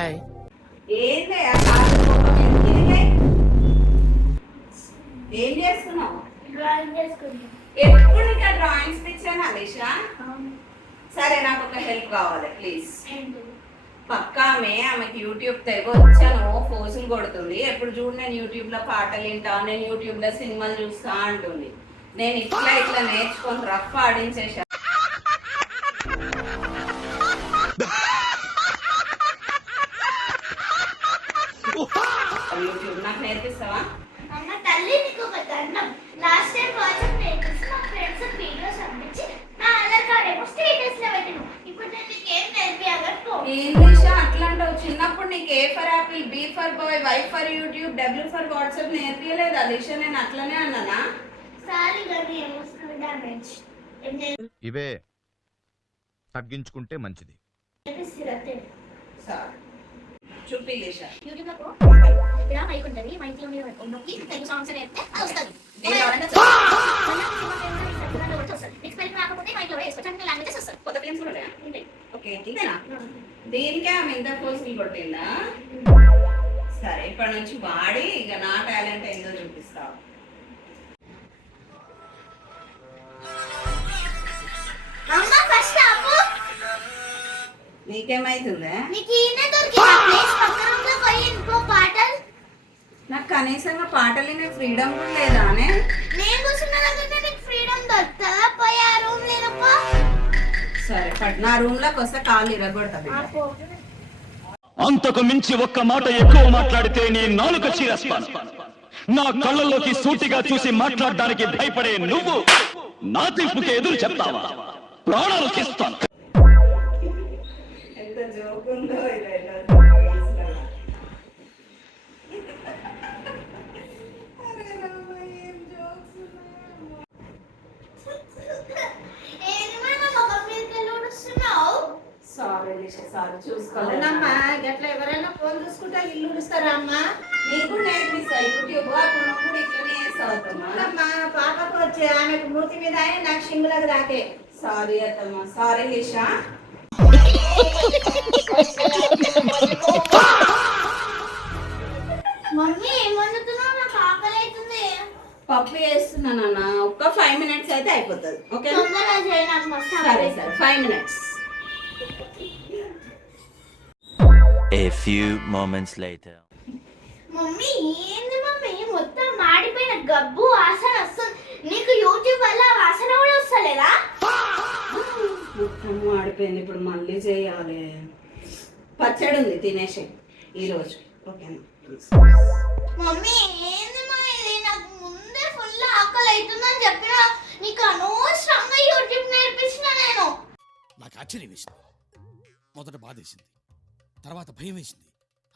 Hi. ఏం చేస్తున్నావు? Drawing చేసుకుంటా. ఎప్పుడు ఇంకా డ్రాయింగ్స్ పిచ్చాను అలీషా. సరే నాకు ఒక హెల్ప్ కావాలి ప్లీజ్. పక్కా ఆమెకి యూట్యూబ్ తెగ వచ్చాను ఫోజులు కొడుతుంది. ఎప్పుడు చూడు నేను యూట్యూబ్ లో పాటలు వింటా, నేను యూట్యూబ్ లో సినిమాలు చూస్తా అంటుంది. నేను ఇట్లా ఇట్లా నేర్చుకొని రఫ్ ఆడించేసా. యూట్యూబ్ నాకు నేర్పిస్తావా? అమ్మ తల్లి నీకు ఒక దండం. లాస్ట్ టైం వాట్సాప్ నేర్పిస్తే మా ఫ్రెండ్స్ వీడియోస్ పంపించి నా ఆధార్ కార్డ్ ఏమో స్టేటస్ లో పెట్టాను. ఇప్పుడు నేను నీకు ఏం నేర్పియాలనుకో. ఇంగ్లీష్ అట్లా అంటావు. చిన్నప్పుడు నీకు A for apple, B for boy, Y for YouTube, W for WhatsApp నేర్పియలేదు అలీషా. నేను అట్లనే అన్నానా? సారీ గాని ఎమోషనల్ డ్యామేజ్ ఇవే తగ్గించుకుంటే మంచిది. చూపి లీషా. యూట్యూబ్ లో ఇక్కడ మైక్ ఉంటుంది. మైక్ లో మీరు నొక్కి తెలుగు సాంగ్స్ నేర్పితే అది వస్తుంది. కొత్త ఫిలిమ్స్ కూడా ఉంటాయి. ఓకే ఇంతేనా? దీనికే ఆమె ఇంత కోర్సులు కొట్టిందా? సరే ఇప్పటి నుంచి వాడి ఇక నా టాలెంట్ ఏందో చూపిస్తావు. నీకేమైతుందా? నాకు కనీసంగా పాటలు వినే ఫ్రీడమ్ కూడా లేదా? సరే నా రూమ్ లోకి వస్తే కాలు ఇరగొడతా. అంతకు మించి ఒక్క మాట ఎక్కువ మాట్లాడితే నీ నాలుక చీరేస్తాను. నా కళ్ళలోకి సూటిగా చూసి మాట్లాడడానికి భయపడే నువ్వు నా తీర్పుకి ఎదురు చెప్తావా? ప్రాణాలు తీస్తాను. ఎంత జోక్ ఉందో సారీ చూసుకోవాలమ్మా. గట్లా ఎవరైనా ఫోన్ చూసుకుంటా ఇల్లు ఉడుస్తారా అమ్మా? నీకు నేర్పిస్తా యూట్యూబ్. అప్పుడు నువ్వు కూడా ఇట్లనే చేస్తావమ్మా. పాపకు వచ్చి ఆమెకు మూతి మీద నాకు షింగులకు దాకే. సారీ అత్తమ్మా. సారీ లిషా. మమ్మీ ఏమనుతున్నావు? నాకు ఆకలి అవుతుంది. పప్పు చేస్తున్నానన్నా. ఒక్క 5 minutes అయితే అయిపోతుంది. ఓకే తొందరగా చేయను. సరే సరే 5 minutes. A few moments later. Mummy ఏంది మమ్మీ మొత్తం మాడిపోయిన గబ్బు వాసన వస్తుంది. నీకు యూట్యూబ్ వల్ల వాసన కూడా వస్తలేదా? మొత్తం మాడిపోయింది. ఇప్పుడు మళ్ళీ చేయాలి. పచ్చడి ఉంది తినేసి ఈరోజు. ఓకేనా? మమ్మీ ఏంది మా ఇది? నాకు ముందే ఫుల్ ఆకలి అవుతుందని చెప్పిన నీకు అనవసరంగా యూట్యూబ్ నేర్పించిన నేను. నాకు ఆశ్చర్యం వేసింది. మొదట బాధ వేసింది, తర్వాత భయం వేసింది,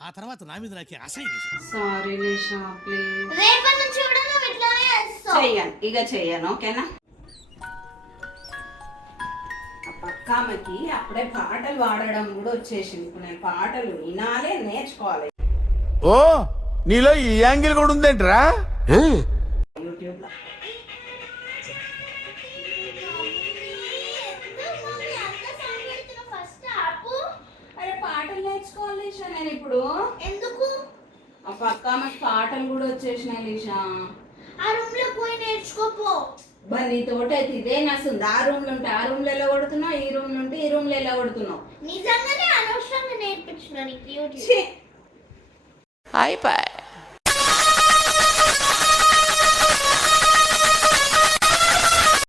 ఆ తర్వాత నా మీద నాకే అసహ్యం వేసింది. Sorry Lisha please. రేపటి నుంచి కూడా నువ్వు ఇట్లానే చేస్తావు. చెయ్యను ఇక చెయ్యను. ఓకేనా? పక్కామకి అప్పుడే పాటలు పాడడం కూడా వచ్చేసింది. ఇప్పుడు నేను పాటలు వినాలి, నేర్చుకోవాలి. ఓ నీలో ఈ యాంగిల్ కూడా ఉందేంట్రా? యూట్యూబ్ లో పాటలు నేర్చుకోవాలి లీషా నేను ఇప్పుడు. ఎందుకు? ఆ పక్కామకి పాటలు కూడా వచ్చేసినాయి లీషా. ఆ రూమ్ లో పోయి నేర్చుకోపో. నీ తోట అయితే ఇదే నస్తుంది. ఆ రూమ్ లో ఉంటే ఆ రూమ్ లో ఎలా కొడుతున్నావు, ఈ రూమ్ నుండి ఈ రూమ్ లో ఎలా కొడుతున్నావు. నిజంగానే అనవసరంగా నేర్పించిన నీకు యూట్యూబ్. అయిపోయి